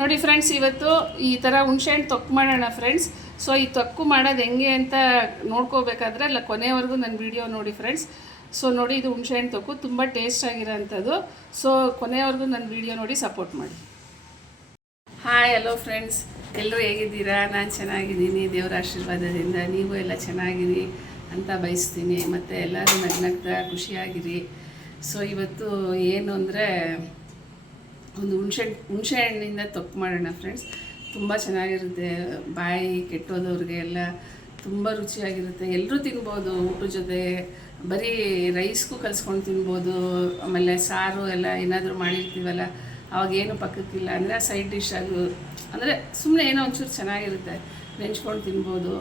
ನೋಡಿ ಫ್ರೆಂಡ್ಸ್, ಇವತ್ತು ಈ ಥರ ಹುಣಸೆಹಣ್ಣು ತೊಕ್ಕು ಮಾಡೋಣ ಫ್ರೆಂಡ್ಸ್. ಸೊ ಈ ತೊಕ್ಕು ಮಾಡೋದು ಹೆಂಗೆ ಅಂತ ನೋಡ್ಕೋಬೇಕಾದ್ರೆ ಅಲ್ಲ ಕೊನೆವರೆಗೂ ನನ್ನ ವಿಡಿಯೋ ನೋಡಿ ಫ್ರೆಂಡ್ಸ್. ಸೊ ನೋಡಿ, ಇದು ಹುಣಸೆಹಣ್ಣು ತೊಕ್ಕು ತುಂಬ ಟೇಸ್ಟ್ ಆಗಿರೋಂಥದ್ದು. ಸೊ ಕೊನೆವರೆಗೂ ನನ್ನ ವಿಡಿಯೋ ನೋಡಿ ಸಪೋರ್ಟ್ ಮಾಡಿ. ಹಾಯ್, ಹಲೋ ಫ್ರೆಂಡ್ಸ್, ಎಲ್ಲರೂ ಹೇಗಿದ್ದೀರಾ? ನಾನು ಚೆನ್ನಾಗಿದ್ದೀನಿ, ದೇವರ ಆಶೀರ್ವಾದದಿಂದ. ನೀವು ಎಲ್ಲ ಚೆನ್ನಾಗಿರಿ ಅಂತ ಬಯಸ್ತೀನಿ. ಮತ್ತು ಎಲ್ಲರೂ ನಗ್ನಗ್ತಾ ಖುಷಿಯಾಗಿರಿ. ಸೊ ಇವತ್ತು ಏನು ಅಂದರೆ ಒಂದು ಹುಣಸೆ ಹಣ್ಣಿಂದ ತೊಕ್ಕು ಮಾಡೋಣ ಫ್ರೆಂಡ್ಸ್. ತುಂಬ ಚೆನ್ನಾಗಿರುತ್ತೆ. ಬಾಯಿ ಕೆಟ್ಟೋದವ್ರಿಗೆ ಎಲ್ಲ ತುಂಬ ರುಚಿಯಾಗಿರುತ್ತೆ. ಎಲ್ಲರೂ ತಿನ್ಬೋದು. ಊಟದ ಜೊತೆ ಬರೀ ರೈಸ್ಗೂ ಕಲಿಸ್ಕೊಂಡು ತಿನ್ಬೋದು. ಆಮೇಲೆ ಸಾರು ಎಲ್ಲ ಏನಾದರೂ ಮಾಡಿರ್ತೀವಲ್ಲ, ಅವಾಗೇನು ಪಕ್ಕಕ್ಕಿಲ್ಲ ಅಂದರೆ ಸೈಡ್ ಡಿಶ್ ಆಗು ಅಂದರೆ ಸುಮ್ಮನೆ ಏನೋ ಒಂಚೂರು ಚೆನ್ನಾಗಿರುತ್ತೆ, ನೆಂಚ್ಕೊಂಡು ತಿನ್ಬೋದು.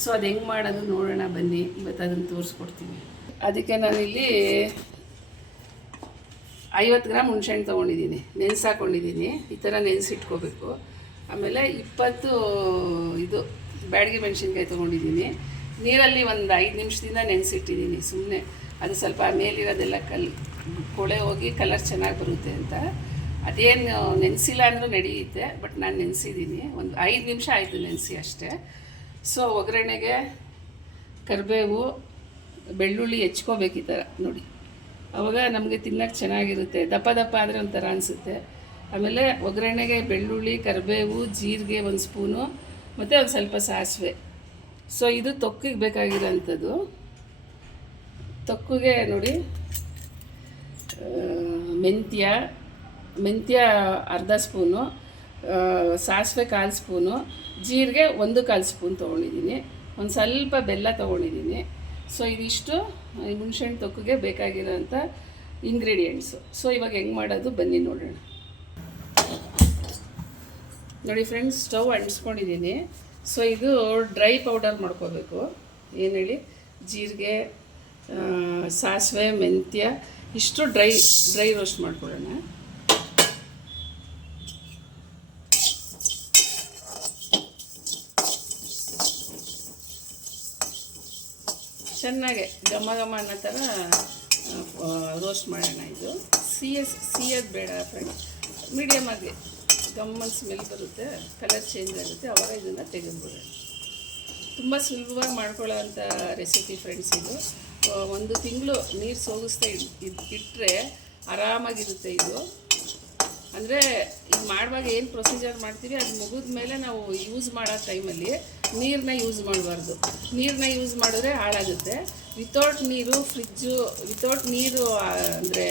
ಸೊ ಅದು ಹೆಂಗೆ ಮಾಡೋದು ನೋಡೋಣ ಬನ್ನಿ. ಇವತ್ತು ಅದನ್ನು ತೋರಿಸ್ಕೊಡ್ತೀನಿ. ಅದಕ್ಕೆ ನಾನಿಲ್ಲಿ 50 ಗ್ರಾಮ್ ಹುಣಸೆಹಣ್ಣು ತೊಗೊಂಡಿದ್ದೀನಿ, ನೆನೆಸಾಕೊಂಡಿದ್ದೀನಿ. ಈ ಥರ ನೆನೆಸಿಟ್ಕೋಬೇಕು. ಆಮೇಲೆ 20 ಇದು ಬ್ಯಾಡಗಿ ಮೆಣಸಿನ್ಕಾಯಿ ತೊಗೊಂಡಿದ್ದೀನಿ. ನೀರಲ್ಲಿ ಒಂದು 5 ನಿಮಿಷದಿಂದ ನೆನೆಸಿಟ್ಟಿದ್ದೀನಿ. ಸುಮ್ಮನೆ ಅದು ಸ್ವಲ್ಪ ಮೇಲಿರೋದೆಲ್ಲ ಕೊಳೆ ಹೋಗಿ ಕಲರ್ ಚೆನ್ನಾಗಿ ಬರುತ್ತೆ ಅಂತ. ಅದೇನು ನೆನೆಸಿಲ್ಲ ಅಂದರೂ ನಡೆಯುತ್ತೆ, ಬಟ್ ನಾನು ನೆನೆಸಿದ್ದೀನಿ. ಒಂದು 5 ನಿಮಿಷ ಆಯಿತು ನೆನೆಸಿ ಅಷ್ಟೇ. ಸೊ ಒಗ್ಗರಣೆಗೆ ಕರಿಬೇವು, ಬೆಳ್ಳುಳ್ಳಿ ಹೆಚ್ಕೋಬೇಕು ಈ ಥರ ನೋಡಿ. ಆವಾಗ ನಮಗೆ ತಿನ್ನೋಕ್ಕೆ ಚೆನ್ನಾಗಿರುತ್ತೆ. ದಪ್ಪ ದಪ್ಪ ಆದರೆ ಒಂಥರ ಅನಿಸುತ್ತೆ. ಆಮೇಲೆ ಒಗ್ಗರಣೆಗೆ ಬೆಳ್ಳುಳ್ಳಿ, ಕರಿಬೇವು, ಜೀರಿಗೆ 1 ಸ್ಪೂನು ಮತ್ತು ಒಂದು ಸ್ವಲ್ಪ ಸಾಸಿವೆ. ಸೊ ಇದು ತೊಕ್ಕಿಗೆ ಬೇಕಾಗಿರೋಂಥದ್ದು. ತೊಕ್ಕಿಗೆ ನೋಡಿ, ಮೆಂತ್ಯ ಅರ್ಧ ಸ್ಪೂನು, ಸಾಸಿವೆ 1/4 ಸ್ಪೂನು, ಜೀರಿಗೆ 1/4 ಸ್ಪೂನ್ ತೊಗೊಂಡಿದ್ದೀನಿ. ಒಂದು ಸ್ವಲ್ಪ ಬೆಲ್ಲ ತೊಗೊಂಡಿದ್ದೀನಿ. ಸೊ ಇದಿಷ್ಟು ಹುಣಸೆಹಣ್ಣು ತೊಕ್ಕಿಗೆ ಬೇಕಾಗಿರೋಂಥ ಇಂಗ್ರೀಡಿಯೆಂಟ್ಸು. ಸೊ ಇವಾಗ ಹೆಂಗೆ ಮಾಡೋದು ಬನ್ನಿ ನೋಡೋಣ. ನೋಡಿ ಫ್ರೆಂಡ್ಸ್, ಸ್ಟವ್ ಅಂಟಿಸ್ಕೊಂಡಿದ್ದೀನಿ. ಸೊ ಇದು ಡ್ರೈ ಪೌಡರ್ ಮಾಡ್ಕೋಬೇಕು. ಏನು ಹೇಳಿ, ಜೀರಿಗೆ, ಸಾಸಿವೆ, ಮೆಂತ್ಯ ಇಷ್ಟು ಡ್ರೈ ರೋಸ್ಟ್ ಮಾಡ್ಕೊಳ್ಳೋಣ. ಚೆನ್ನಾಗೆ ಘಮ ಅನ್ನೋ ಥರ ರೋಸ್ಟ್ ಮಾಡೋಣ. ಇದು ಸಿಯೋದು ಬೇಡ ಫ್ರೆಂಡ್ಸ್, ಮೀಡಿಯಮ್ ಆಗಿ ಗಮ್ಮನ ಸ್ಮೆಲ್ ಬರುತ್ತೆ, ಕಲರ್ ಚೇಂಜ್ ಆಗುತ್ತೆ. ಆವಾಗ ಇದನ್ನು ತೆಗೆದುಬಿಡೋಣ. ತುಂಬ ಸುಲಭವಾಗಿ ಮಾಡ್ಕೊಳ್ಳೋ ಅಂಥ ರೆಸಿಪಿ ಫ್ರೆಂಡ್ಸ್ ಇದು. 1 ತಿಂಗಳು ನೀರು ಸೋಗಿಸ್ತಾ ಇಟ್ಟರೆ ಆರಾಮಾಗಿರುತ್ತೆ ಇದು. ಅಂದರೆ ಈಗ ಮಾಡುವಾಗ ಏನು ಪ್ರೊಸೀಜರ್ ಮಾಡ್ತೀವಿ ಅದು ಮುಗಿದ ಮೇಲೆ ನಾವು ಯೂಸ್ ಮಾಡೋ ಟೈಮಲ್ಲಿ ನೀರನ್ನ ಯೂಸ್ ಮಾಡಬಾರ್ದು. ನೀರನ್ನ ಯೂಸ್ ಮಾಡಿದ್ರೆ ಹಾಳಾಗುತ್ತೆ. ವಿತೌಟ್ ನೀರು ವಿತೌಟ್ ನೀರು ಅಂದರೆ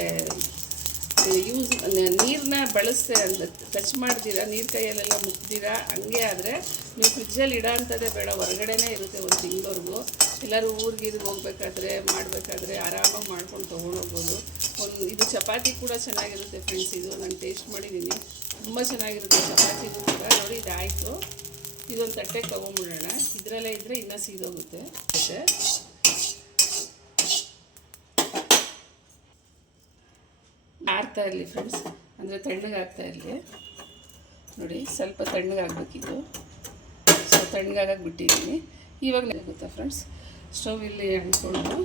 ನೀರನ್ನ ಬಳಸ್ತೆ ಅಂದರೆ ಟಚ್ ಮಾಡ್ತೀರಾ, ನೀರು ಕೈಯಲ್ಲೆಲ್ಲ ಮುಗ್ದಿರಾ, ಹಂಗೆ ಆದರೆ ನೀವು ಫ್ರಿಜ್ಜಲ್ಲಿ ಇಡೋ ಅಂಥದ್ದೇ ಬೇಡ, ಹೊರಗಡೆನೇ ಇರುತ್ತೆ 1 ತಿಂಗಳವರೆಗೂ. ಎಲ್ಲರೂ ಊರಿಗೆ ಹೋಗ್ಬೇಕಾದ್ರೆ ಮಾಡಬೇಕಾದ್ರೆ ಆರಾಮಾಗಿ ಮಾಡ್ಕೊಂಡು ತೊಗೊಂಡೋಗ್ಬೋದು. ಇದು ಚಪಾತಿ ಕೂಡ ಚೆನ್ನಾಗಿರುತ್ತೆ ಫ್ರೆಂಡ್ಸ್. ಇದು ನಾನು ಟೇಸ್ಟ್ ಮಾಡಿದ್ದೀನಿ, ತುಂಬ ಚೆನ್ನಾಗಿರುತ್ತೆ ಚಪಾತಿಗೂ ಕೂಡ. ನೋಡಿ ಇದಾಯಿತು. ಇದೊಂದು ತಟ್ಟೆಗೆ ತೊಗೊಂಬಿಡೋಣ. ಇದರಲ್ಲೇ ಇದ್ದರೆ ಇನ್ನೂ ಸೀದೋಗುತ್ತೆ. ಮತ್ತು ಆರ್ತಾ ಇರಲಿ ಫ್ರೆಂಡ್ಸ್, ಅಂದರೆ ತಣ್ಣಗಾಗ್ತಾ ಇರಲಿ. ನೋಡಿ ಸ್ವಲ್ಪ ತಣ್ಣಗಾಗಬೇಕಿದ್ದು. ಸೊ ತಣ್ಣಗಾಗಕ್ಕೆ ಬಿಟ್ಟಿದ್ದೀನಿ. ಇವಾಗ ಗೊತ್ತಾ ಫ್ರೆಂಡ್ಸ್, ಸ್ಟವ್ ಇಲ್ಲಿ ಅಂಟ್ಕೊಂಡು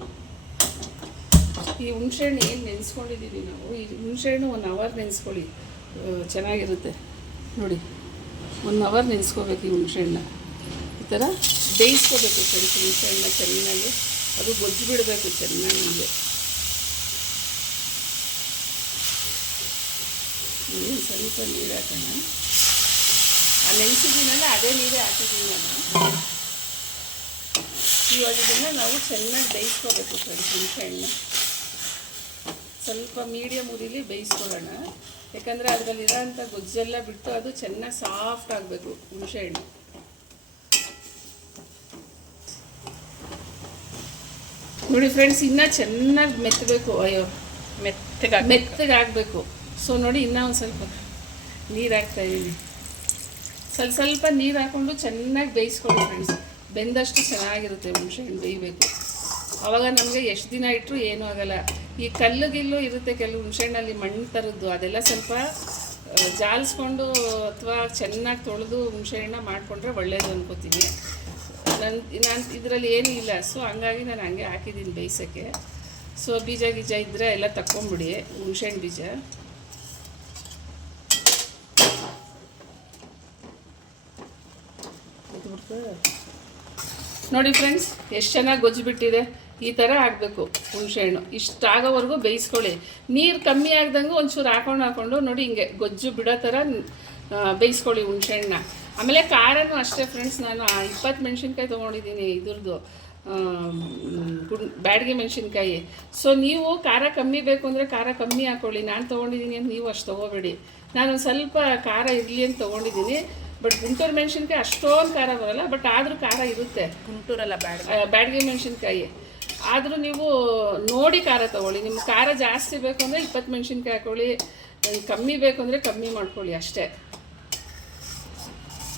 ಈ ಹುಣಸೆಹಣ್ಣು ಏನು ನೆನೆಸ್ಕೊಂಡಿದ್ದೀವಿ ನಾವು, ಈ ಹುಣಸೆಹಣ್ಣು 1 ಅವರ್ ನೆನೆಸ್ಕೊಳ್ಳಿ, ಚೆನ್ನಾಗಿರುತ್ತೆ. ನೋಡಿ 1 ಅವರ್ ನೆನೆಸ್ಕೋಬೇಕು ಈ ಹುಣಸೆಹಣ್ಣ. ಈ ಥರ ಬೇಯಿಸ್ಕೋಬೇಕು ಫ್ರೆಂಡ್ಸ್ ಹುಣಸೆಹಣ್ಣ ಚೆನ್ನಾಗಿ. ಅದು ಗೊಜ್ಜು ಬಿಡಬೇಕು ಚೆನ್ನಾಗಿ. ನಮಗೆ ಸ್ವಲ್ಪ ನೀರು ಹಾಕೋಣ. ಆ ನೆನೆಸಿದ್ದೀನಲ್ಲ ಅದೇ ನೀರೇ ಹಾಕಿದ್ದೀನಿ ನಾನು. ಇವಾಗ ಇದನ್ನು ನಾವು ಚೆನ್ನಾಗಿ ಬೇಯಿಸ್ಕೋಬೇಕು ಫ್ರೆಂಡ್ಸ್. ಹುಣಸೆಹಣ್ಣು ಸ್ವಲ್ಪ ಮೀಡಿಯಮ್ ಉರಿಲಿ ಬೇಯಿಸ್ಕೊಳ್ಳೋಣ. ಯಾಕಂದರೆ ಅದರಲ್ಲಿರೋಂಥ ಗೊಜ್ಜೆಲ್ಲ ಬಿಟ್ಟು ಅದು ಚೆನ್ನಾಗಿ ಸಾಫ್ಟ್ ಆಗಬೇಕು ಹುಣಸೆಹಣ್ಣು. ನೋಡಿ ಫ್ರೆಂಡ್ಸ್, ಇನ್ನೂ ಚೆನ್ನಾಗಿ ಮೆತ್ತಬೇಕು. ಮೆತ್ತಗಾಗಬೇಕು. ಸೊ ನೋಡಿ, ಇನ್ನೂ ಒಂದು ಸ್ವಲ್ಪ ನೀರು ಹಾಕ್ತಾಯಿದ್ದೀನಿ. ಸ್ವಲ್ಪ ನೀರು ಹಾಕ್ಕೊಂಡು ಚೆನ್ನಾಗಿ ಬೇಯಿಸ್ಕೊಳ್ಳಿ ಫ್ರೆಂಡ್ಸ್. ಬೆಂದಷ್ಟು ಚೆನ್ನಾಗಿರುತ್ತೆ ಹುಣಸೆಹಣ್ಣು, ಬೇಯಬೇಕು. ಆವಾಗ ನಮಗೆ ಎಷ್ಟು ದಿನ ಇಟ್ಟರು ಏನೂ ಆಗೋಲ್ಲ. ಈ ಕಲ್ಲು ಇರುತ್ತೆ ಕೆಲವು ಹುಣಸೆಹಣ್ಣಲ್ಲಿ, ಮಣ್ಣು ಥರದ್ದು. ಅದೆಲ್ಲ ಸ್ವಲ್ಪ ಜಾಲಿಸ್ಕೊಂಡು ಅಥವಾ ಚೆನ್ನಾಗಿ ತೊಳೆದು ಹುಣಸೆಹಣ್ಣ ಮಾಡಿಕೊಂಡ್ರೆ ಒಳ್ಳೆಯದು ಅನ್ಕೋತೀನಿ. ನಾನು ಇದರಲ್ಲಿ ಏನೂ ಇಲ್ಲ. ಸೊ ಹಂಗಾಗಿ ನಾನು ಹಂಗೆ ಹಾಕಿದ್ದೀನಿ ಬೇಯಿಸೋಕ್ಕೆ. ಸೊ ಬೀಜ ಇದ್ದರೆ ಎಲ್ಲ ತಕ್ಕೊಂಬಿಡಿ ಹುಣಸೆಹಣ್ಣು ಬೀಜ. ಬಿಡ್ತದೆ ನೋಡಿ ಫ್ರೆಂಡ್ಸ್, ಎಷ್ಟು ಚೆನ್ನಾಗಿ ಗೊಜ್ಜು ಬಿಟ್ಟಿದೆ. ಈ ಥರ ಆಗಬೇಕು ಹುಣಸೆಹಣ್ಣು. ಇಷ್ಟಾಗೋವರೆಗೂ ಬೇಯಿಸ್ಕೊಳ್ಳಿ. ನೀರು ಕಮ್ಮಿ ಆಗ್ದಂಗೆ ಒಂಚೂರು ಹಾಕೊಂಡು ನೋಡಿ ಹಿಂಗೆ ಗೊಜ್ಜು ಬಿಡೋ ಥರ ಬೇಯಿಸ್ಕೊಳ್ಳಿ ಹುಣಸೆಹಣ್ಣನ್ನ. ಆಮೇಲೆ ಖಾರನೂ ಅಷ್ಟೇ ಫ್ರೆಂಡ್ಸ್, ನಾನು 20 ಮೆಣಸಿನ್ಕಾಯಿ ತೊಗೊಂಡಿದ್ದೀನಿ ಇದ್ರದ್ದು ಬ್ಯಾಡಗಿ ಮೆಣಸಿನ್ಕಾಯಿ. ಸೊ ನೀವು ಖಾರ ಕಮ್ಮಿ ಬೇಕು ಅಂದರೆ ಖಾರ ಕಮ್ಮಿ ಹಾಕ್ಕೊಳ್ಳಿ. ನಾನು ತೊಗೊಂಡಿದ್ದೀನಿ ಅಂತ ನೀವು ಅಷ್ಟು ತೊಗೋಬೇಡಿ. ನಾನು ಸ್ವಲ್ಪ ಖಾರ ಇರಲಿ ಅಂತ ತೊಗೊಂಡಿದ್ದೀನಿ. ಬಟ್ ಗುಂಟೂರು ಮೆಣಸಿನ್ಕಾಯಿ ಅಷ್ಟೊಂದು ಖಾರ ಬರೋಲ್ಲ, ಬಟ್ ಆದರೂ ಖಾರ ಇರುತ್ತೆ. ಗುಂಟೂರಲ್ಲ ಬ್ಯಾಡಗಿ ಮೆಣಸಿನ್ಕಾಯಿ. ಆದರೂ ನೀವು ನೋಡಿ ಖಾರ ತೊಗೊಳ್ಳಿ. ನಿಮ್ಗೆ ಖಾರ ಜಾಸ್ತಿ ಬೇಕು ಅಂದರೆ 20 ಮೆಣಸಿನ್ಕಾಯಿ ಹಾಕ್ಕೊಳ್ಳಿ, ಕಮ್ಮಿ ಬೇಕು ಅಂದರೆ ಕಮ್ಮಿ ಮಾಡ್ಕೊಳ್ಳಿ ಅಷ್ಟೇ.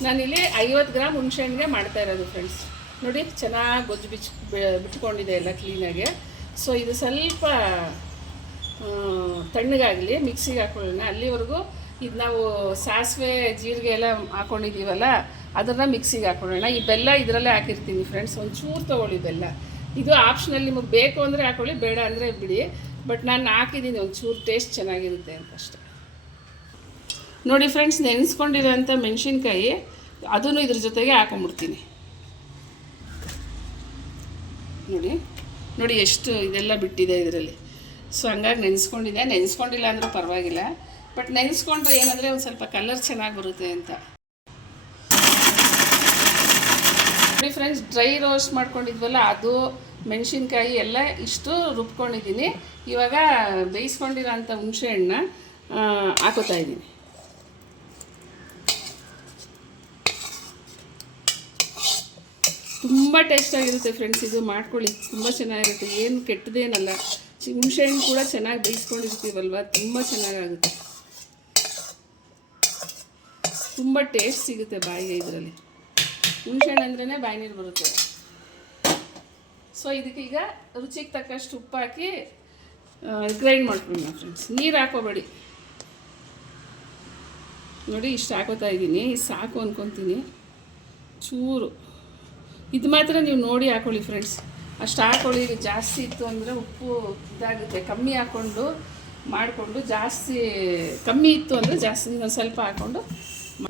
ನಾನಿಲ್ಲಿ 50 ಗ್ರಾಮ್ ಹುಣಸೆಹಣ್ಣಿಗೆ ಮಾಡ್ತಾ ಇರೋದು ಫ್ರೆಂಡ್ಸ್. ನೋಡಿ ಚೆನ್ನಾಗಿ ಗೊಜ್ಜು ಬಿಟ್ಕೊಂಡಿದೆ ಎಲ್ಲ ಕ್ಲೀನಾಗಿ. ಸೊ ಇದು ಸ್ವಲ್ಪ ತಣ್ಣಗಾಗಲಿ, ಮಿಕ್ಸಿಗೆ ಹಾಕೊಳ್ಳೋಣ. ಅಲ್ಲಿವರೆಗೂ ಇದು ನಾವು ಸಾಸಿವೆ ಜೀರಿಗೆ ಎಲ್ಲ ಹಾಕ್ಕೊಂಡಿದ್ದೀವಲ್ಲ, ಅದನ್ನು ಮಿಕ್ಸಿಗೆ ಹಾಕೊಳ್ಳೋಣ. ಈ ಬೆಲ್ಲ ಇದರಲ್ಲೇ ಹಾಕಿರ್ತೀನಿ ಫ್ರೆಂಡ್ಸ್. ಒಂಚೂರು ತೊಗೊಳ್ಳಿ ಬೆಲ್ಲ. ಇದು ಆಪ್ಷನಲ್, ನಿಮಗೆ ಬೇಕು ಅಂದರೆ ಹಾಕೊಳ್ಳಿ, ಬೇಡ ಅಂದರೆ ಬಿಡಿ. ಬಟ್ ನಾನು ಹಾಕಿದ್ದೀನಿ ಒಂಚೂರು ಟೇಸ್ಟ್ ಚೆನ್ನಾಗಿರುತ್ತೆ ಅಂತ ಅಷ್ಟೇ. ನೋಡಿ ಫ್ರೆಂಡ್ಸ್, ನೆನೆಸ್ಕೊಂಡಿರೋಂಥ ಮೆಣಸಿನ್ಕಾಯಿ ಅದನ್ನು ಇದ್ರ ಜೊತೆಗೆ ಹಾಕೊಂಡ್ಬಿಡ್ತೀನಿ. ನೋಡಿ ಎಷ್ಟು ಇದೆಲ್ಲ ಬಿಟ್ಟಿದೆ ಇದರಲ್ಲಿ. ಸೊ ಹಂಗಾಗಿ ನೆನೆಸ್ಕೊಂಡಿಲ್ಲ ಅಂದರೂ ಪರವಾಗಿಲ್ಲ. ಬಟ್ ನೆನೆಸ್ಕೊಂಡ್ರೆ ಏನಂದರೆ ಒಂದು ಸ್ವಲ್ಪ ಕಲರ್ ಚೆನ್ನಾಗಿ ಬರುತ್ತೆ ಅಂತ. ನೋಡಿ ಫ್ರೆಂಡ್ಸ್, ಡ್ರೈ ರೋಸ್ಟ್ ಮಾಡ್ಕೊಂಡಿದ್ವಲ್ಲ ಅದು ಮೆಣಸಿನ್ಕಾಯಿ ಎಲ್ಲ ಇಷ್ಟು ರುಬ್ಕೊಂಡಿದ್ದೀನಿ. ಇವಾಗ ಬೇಯಿಸ್ಕೊಂಡಿರೋ ಅಂಥ ಹುಣಸೆಹಣ್ಣನ್ನ ಹಾಕೋತಾ ಇದ್ದೀನಿ. ತುಂಬ ಟೇಸ್ಟಾಗಿರುತ್ತೆ ಫ್ರೆಂಡ್ಸ್, ಇದು ಮಾಡ್ಕೊಳ್ಳಿ, ತುಂಬ ಚೆನ್ನಾಗಿರುತ್ತೆ. ಏನು ಕೆಟ್ಟದೇನಲ್ಲ. ಹುಣಸೆಹಣ್ಣು ಕೂಡ ಚೆನ್ನಾಗಿ ಬೇಯಿಸ್ಕೊಂಡಿರ್ತೀವಲ್ವ, ತುಂಬ ಚೆನ್ನಾಗಾಗುತ್ತೆ. ತುಂಬ ಟೇಸ್ಟ್ ಸಿಗುತ್ತೆ ಬಾಯಿಗೆ ಇದರಲ್ಲಿ. ಹುಣಸೆಹಣ್ಣು ಅಂದ್ರೇ ಬಾಯಿ ನೀರು ಬರುತ್ತೆ. ಸೊ ಇದಕ್ಕೆ ಈಗ ರುಚಿಗೆ ತಕ್ಕಷ್ಟು ಉಪ್ಪು ಹಾಕಿ ಗ್ರೈಂಡ್ ಮಾಡ್ಕೊಳ್ಳೋಣ ಫ್ರೆಂಡ್ಸ್. ನೀರು ಹಾಕೋಬೇಡಿ. ನೋಡಿ ಇಷ್ಟು ಹಾಕೋತಾ ಇದ್ದೀನಿ. ಇದು ಸಾಕು ಅಂದ್ಕೊತೀನಿ. ಚೂರು ಇದು ಮಾತ್ರ ನೀವು ನೋಡಿ ಹಾಕೊಳ್ಳಿ ಫ್ರೆಂಡ್ಸ್. ಅಷ್ಟು ಹಾಕೊಳ್ಳಿ. ಜಾಸ್ತಿ ಇತ್ತು ಅಂದರೆ ಉಪ್ಪು ಇದಾಗುತ್ತೆ. ಕಮ್ಮಿ ಹಾಕ್ಕೊಂಡು ಮಾಡಿಕೊಂಡು, ಜಾಸ್ತಿ ಕಮ್ಮಿ ಇತ್ತು ಅಂದರೆ ಜಾಸ್ತಿ ಒಂದು ಸ್ವಲ್ಪ ಹಾಕ್ಕೊಂಡು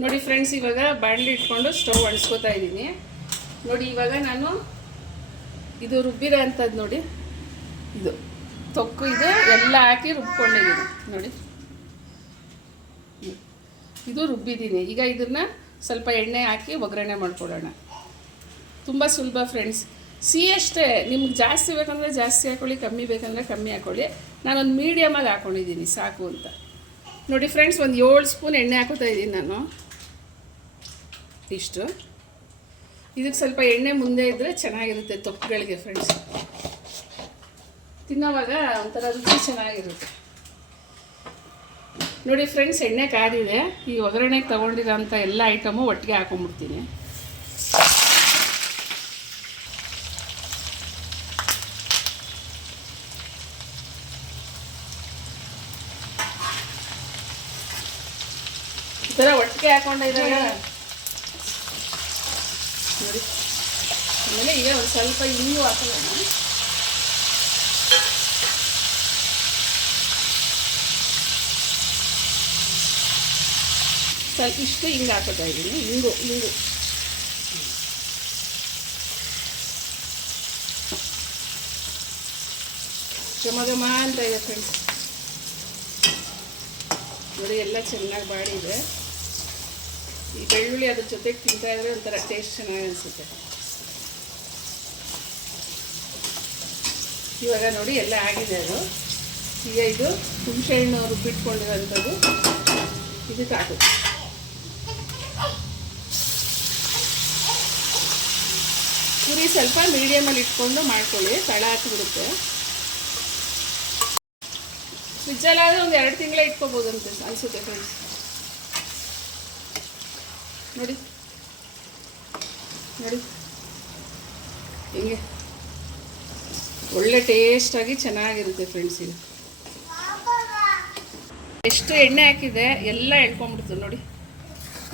ನೋಡಿ ಫ್ರೆಂಡ್ಸ್. ಇವಾಗ ಬಾಣಲಿ ಇಟ್ಕೊಂಡು ಸ್ಟವ್ ಅಳಿಸ್ಕೊತಾ ಇದ್ದೀನಿ. ನೋಡಿ ಇವಾಗ ನಾನು ಇದು ರುಬ್ಬಿರೋ ಅಂಥದ್ದು ನೋಡಿ, ಇದು ತೊಕ್ಕು ಇದು ಎಲ್ಲ ಹಾಕಿ ರುಬ್ಕೊಂಡಿದ್ದೀನಿ ನೋಡಿ. ಇದು ರುಬ್ಬಿದ್ದೀನಿ. ಈಗ ಇದನ್ನು ಸ್ವಲ್ಪ ಎಣ್ಣೆ ಹಾಕಿ ಒಗ್ಗರಣೆ ಮಾಡ್ಕೊಳ್ಳೋಣ. ತುಂಬ ಸುಲಭ ಫ್ರೆಂಡ್ಸ್. ಸಿಹಿ ಅಷ್ಟೇ. ನಿಮ್ಗೆ ಜಾಸ್ತಿ ಬೇಕಂದರೆ ಜಾಸ್ತಿ ಹಾಕ್ಕೊಳ್ಳಿ, ಕಮ್ಮಿ ಬೇಕಂದರೆ ಕಮ್ಮಿ ಹಾಕ್ಕೊಳ್ಳಿ. ನಾನೊಂದು ಮೀಡಿಯಮಾಗಿ ಹಾಕ್ಕೊಂಡಿದ್ದೀನಿ ಸಾಕು ಅಂತ. ನೋಡಿ ಫ್ರೆಂಡ್ಸ್, ಒಂದು 7 ಸ್ಪೂನ್ ಎಣ್ಣೆ ಹಾಕೋತಾ ಇದ್ದೀನಿ ನಾನು. ಇಷ್ಟು. ಇದಕ್ಕೆ ಸ್ವಲ್ಪ ಎಣ್ಣೆ ಮುಂದೆ ಇದ್ದರೆ ಚೆನ್ನಾಗಿರುತ್ತೆ ತೊಕ್ಕುಗಳಿಗೆ ಫ್ರೆಂಡ್ಸ್. ತಿನ್ನೋವಾಗ ಒಂಥರ ರುಚಿ ಚೆನ್ನಾಗಿರುತ್ತೆ. ನೋಡಿ ಫ್ರೆಂಡ್ಸ್, ಎಣ್ಣೆ ಕಾದಿದೆ. ಈ ಒಗ್ಗರಣೆಗೆ ತೊಗೊಂಡಿರೋಂಥ ಎಲ್ಲ ಐಟಮು ಒಟ್ಟಿಗೆ ಹಾಕೊಂಡ್ಬಿಡ್ತೀನಿ. ಈ ಥರ ಒಟ್ಟಿಗೆ ಹಾಕೊಂಡಿದ್ದಾಗ ನೋಡಿ. ಆಮೇಲೆ ಈಗ ಒಂದು ಸ್ವಲ್ಪ ಇಂಗು ಹಾಕೋಣ. ಸ್ವಲ್ಪ ಇಷ್ಟು ಹಿಂಗೆ ಹಾಕೋತಾ ಇದ್ದೀನಿ. ಇಂಗು ಘಮ ಅಂತ ಇದೆ ಫ್ರೆಂಡ್ಸ್. ನೋಡಿ ಎಲ್ಲ ಚೆನ್ನಾಗಿ ಬಾಡಿದೆ. ಈ ಬೆಳ್ಳುಳ್ಳಿ ಅದ್ರ ಜೊತೆಗೆ ತಿಂತಾ ಇದ್ರೆ ಒಂಥರ ಟೇಸ್ಟ್ ಚೆನ್ನಾಗಿ ಅನಿಸುತ್ತೆ. ಇವಾಗ ನೋಡಿ ಎಲ್ಲ ಆಗಿದೆ ಅದು. ಈಗ ಇದು ಹುಣಸೆಹಣ್ಣು ರುಬ್ಬಿಟ್ಕೊಂಡಿರೋಂಥದ್ದು ಇದಕ್ಕೆ ಹಾಕುತ್ತೆ. ಪುರಿ ಸ್ವಲ್ಪ ಮೀಡಿಯಮಲ್ಲಿ ಇಟ್ಕೊಂಡು ಮಾಡ್ಕೊಳ್ಳಿ, ತಳ ಹಾಕಿಬಿಡುತ್ತೆ. ಫ್ರಿಜ್ಜಲ್ಲಾದರೆ ಒಂದು 2 ತಿಂಗಳೇ ಇಟ್ಕೋಬೋದು ಅಂತ ಅನಿಸುತ್ತೆ ಫ್ರೆಂಡ್ಸ್. ನೋಡಿ ಹಿಂಗೆ ಒಳ್ಳೆ ಟೇಸ್ಟಾಗಿ ಚೆನ್ನಾಗಿರುತ್ತೆ ಫ್ರೆಂಡ್ಸ್. ಇದು ಎಷ್ಟು ಎಣ್ಣೆ ಹಾಕಿದೆ ಎಲ್ಲ ಎಳ್ಕೊಂಬಿಡ್ತು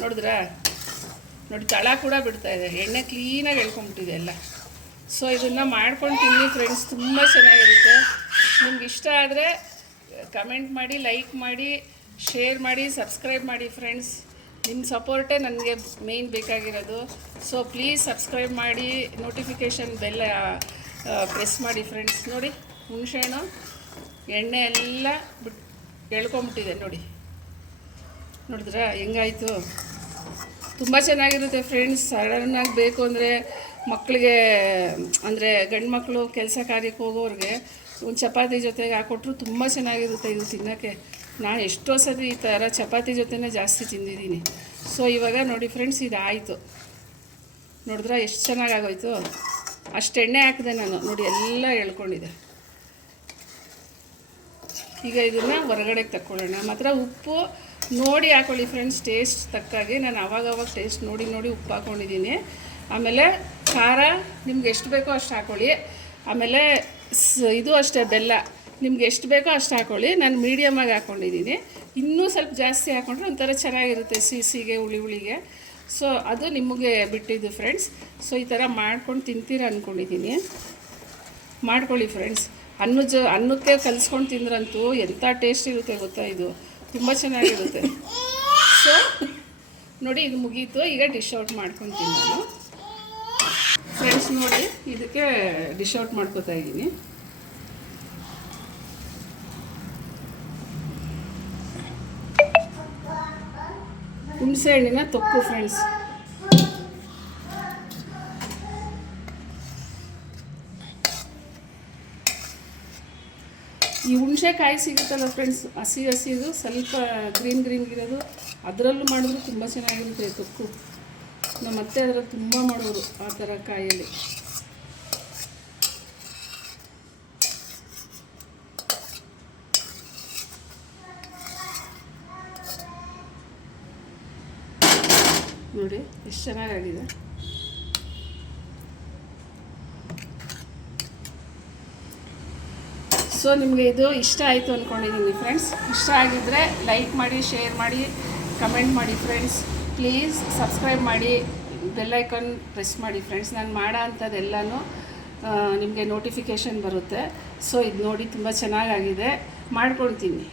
ನೋಡಿದ್ರಾ? ನೋಡಿ ತಳ ಕೂಡ ಬಿಡ್ತಾ ಇದೆ. ಎಣ್ಣೆ ಕ್ಲೀನಾಗಿ ಎಳ್ಕೊಂಬಿಟ್ಟಿದೆ ಎಲ್ಲ. ಸೊ ಇದನ್ನು ಮಾಡ್ಕೊಂಡು ತಿನ್ನಿ ಫ್ರೆಂಡ್ಸ್, ತುಂಬ ಚೆನ್ನಾಗಿರುತ್ತೆ. ನಿಮ್ಗೆ ಇಷ್ಟ ಆದರೆ ಕಮೆಂಟ್ ಮಾಡಿ, ಲೈಕ್ ಮಾಡಿ, ಶೇರ್ ಮಾಡಿ, ಸಬ್ಸ್ಕ್ರೈಬ್ ಮಾಡಿ ಫ್ರೆಂಡ್ಸ್. ನಿಮ್ಮ ಸಪೋರ್ಟೇ ನನಗೆ ಮೇಯ್ನ್ ಬೇಕಾಗಿರೋದು. ಸೊ ಪ್ಲೀಸ್ ಸಬ್ಸ್ಕ್ರೈಬ್ ಮಾಡಿ, ನೋಟಿಫಿಕೇಷನ್ ಬೆಲ್ ಪ್ರೆಸ್ ಮಾಡಿ ಫ್ರೆಂಡ್ಸ್. ನೋಡಿ ಹುಣಸೆಹಣ್ಣು ಎಣ್ಣೆ ಎಲ್ಲ ಎಳ್ಕೊಂಬಿಟ್ಟಿದೆ ನೋಡಿ, ನೋಡಿದ್ರಾ ಹೆಂಗಾಯಿತು? ತುಂಬ ಚೆನ್ನಾಗಿರುತ್ತೆ ಫ್ರೆಂಡ್ಸ್. ಸಡನ್ನಾಗಿ ಬೇಕು ಅಂದರೆ ಮಕ್ಕಳಿಗೆ, ಅಂದರೆ ಗಂಡು ಮಕ್ಕಳು ಕೆಲಸ ಕಾರ್ಯಕ್ಕೆ ಹೋಗೋರಿಗೆ ಒಂದು ಚಪಾತಿ ಜೊತೆಗೆ ಹಾಕ್ಕೊಟ್ರು ತುಂಬ ಚೆನ್ನಾಗಿರುತ್ತೆ ಇದು ತಿನ್ನೋಕ್ಕೆ. ನಾನು ಎಷ್ಟೋ ಸತಿ ಈ ಥರ ಚಪಾತಿ ಜೊತೆನೇ ಜಾಸ್ತಿ ತಿಂದಿದ್ದೀನಿ. ಸೊ ಇವಾಗ ನೋಡಿ ಫ್ರೆಂಡ್ಸ್, ಇದಾಯಿತು ನೋಡಿದ್ರೆ ಎಷ್ಟು ಚೆನ್ನಾಗಾಗೋಯ್ತು. ಅಷ್ಟು ಎಣ್ಣೆ ಹಾಕಿದೆ ನಾನು, ನೋಡಿ ಎಲ್ಲ ಎಳ್ಕೊಂಡಿದೆ. ಈಗ ಇದನ್ನು ಹೊರಗಡೆಗೆ ತಕ್ಕೊಳ್ಳೋಣ. ಮಾತ್ರ ಉಪ್ಪು ನೋಡಿ ಹಾಕ್ಕೊಳ್ಳಿ ಫ್ರೆಂಡ್ಸ್, ಟೇಸ್ಟ್ ತಕ್ಕಾಗಿ. ನಾನು ಅವಾಗವಾಗ ಟೇಸ್ಟ್ ನೋಡಿ ನೋಡಿ ಉಪ್ಪು ಹಾಕ್ಕೊಂಡಿದ್ದೀನಿ. ಆಮೇಲೆ ಖಾರ ನಿಮ್ಗೆ ಎಷ್ಟು ಬೇಕೋ ಅಷ್ಟು ಹಾಕ್ಕೊಳ್ಳಿ. ಆಮೇಲೆ ಇದು ಅಷ್ಟೇ, ಬೆಲ್ಲ ನಿಮ್ಗೆ ಎಷ್ಟು ಬೇಕೋ ಅಷ್ಟು ಹಾಕ್ಕೊಳ್ಳಿ. ನಾನು ಮೀಡಿಯಮಾಗಿ ಹಾಕ್ಕೊಂಡಿದ್ದೀನಿ. ಇನ್ನೂ ಸ್ವಲ್ಪ ಜಾಸ್ತಿ ಹಾಕ್ಕೊಂಡ್ರೆ ಒಂಥರ ಚೆನ್ನಾಗಿರುತ್ತೆ ಸಿಹಿಗೆ, ಹುಳಿಗೆ. ಸೊ ಅದು ನಿಮಗೆ ಬಿಟ್ಟಿದ್ದು ಫ್ರೆಂಡ್ಸ್. ಸೊ ಈ ಥರ ಮಾಡ್ಕೊಂಡು ತಿಂತೀರ ಅಂದ್ಕೊಂಡಿದ್ದೀನಿ. ಮಾಡ್ಕೊಳ್ಳಿ ಫ್ರೆಂಡ್ಸ್. ಅನ್ನಕ್ಕೆ ಕಲಿಸ್ಕೊಂಡು ತಿಂದ್ರಂತೂ ಎಂಥ ಟೇಸ್ಟ್ ಇರುತ್ತೆ ಗೊತ್ತಾ, ಇದು ತುಂಬ ಚೆನ್ನಾಗಿರುತ್ತೆ. ಸೊ ನೋಡಿ ಇದು ಮುಗೀತು. ಈಗ ಡಿಶ್ ಔಟ್ ಮಾಡ್ಕೊತೀನಿ ನಾನು ಫ್ರೆಂಡ್ಸ್. ನೋಡಿ ಇದಕ್ಕೆ ಡಿಶ್ ಔಟ್ ಮಾಡ್ಕೊತಾ ಇದ್ದೀನಿ. ಹುಣಸೆ ಹಣ್ಣಿನ ತೊಕ್ಕು ಫ್ರೆಂಡ್ಸ್. ಈ ಹುಣಸೆಕಾಯಿ ಸಿಗುತ್ತಲ್ಲ ಫ್ರೆಂಡ್ಸ್, ಹಸಿದು ಸ್ವಲ್ಪ ಗ್ರೀನ್ ಇರೋದು, ಅದರಲ್ಲೂ ಮಾಡಿದ್ರು ತುಂಬ ಚೆನ್ನಾಗಿರುತ್ತೆ ತೊಕ್ಕು. ನಮ್ಮ ಅತ್ತೆ ಅದರಲ್ಲಿ ತುಂಬ ಮಾಡೋರು ಆ ಥರ ಕಾಯಲ್ಲಿ. ನೋಡಿ ಎಷ್ಟು ಚೆನ್ನಾಗಾಗಿದೆ. ಸೊ ನಿಮಗೆ ಇದು ಇಷ್ಟ ಆಯಿತು ಅಂದ್ಕೊಂಡಿದ್ದೀನಿ ಫ್ರೆಂಡ್ಸ್. ಇಷ್ಟ ಆಗಿದ್ದರೆ ಲೈಕ್ ಮಾಡಿ, ಶೇರ್ ಮಾಡಿ, ಕಮೆಂಟ್ ಮಾಡಿ ಫ್ರೆಂಡ್ಸ್. ಪ್ಲೀಸ್ ಸಬ್ಸ್ಕ್ರೈಬ್ ಮಾಡಿ, ಬೆಲ್ ಐಕಾನ್ ಪ್ರೆಸ್ ಮಾಡಿ ಫ್ರೆಂಡ್ಸ್. ನಾನು ಮಾಡೋ ಅಂಥದ್ದೆಲ್ಲನೂ ನಿಮಗೆ ನೋಟಿಫಿಕೇಷನ್ ಬರುತ್ತೆ. ಸೊ ಇದು ನೋಡಿ ತುಂಬ ಚೆನ್ನಾಗಾಗಿದೆ, ಮಾಡ್ಕೊಳ್ತೀನಿ.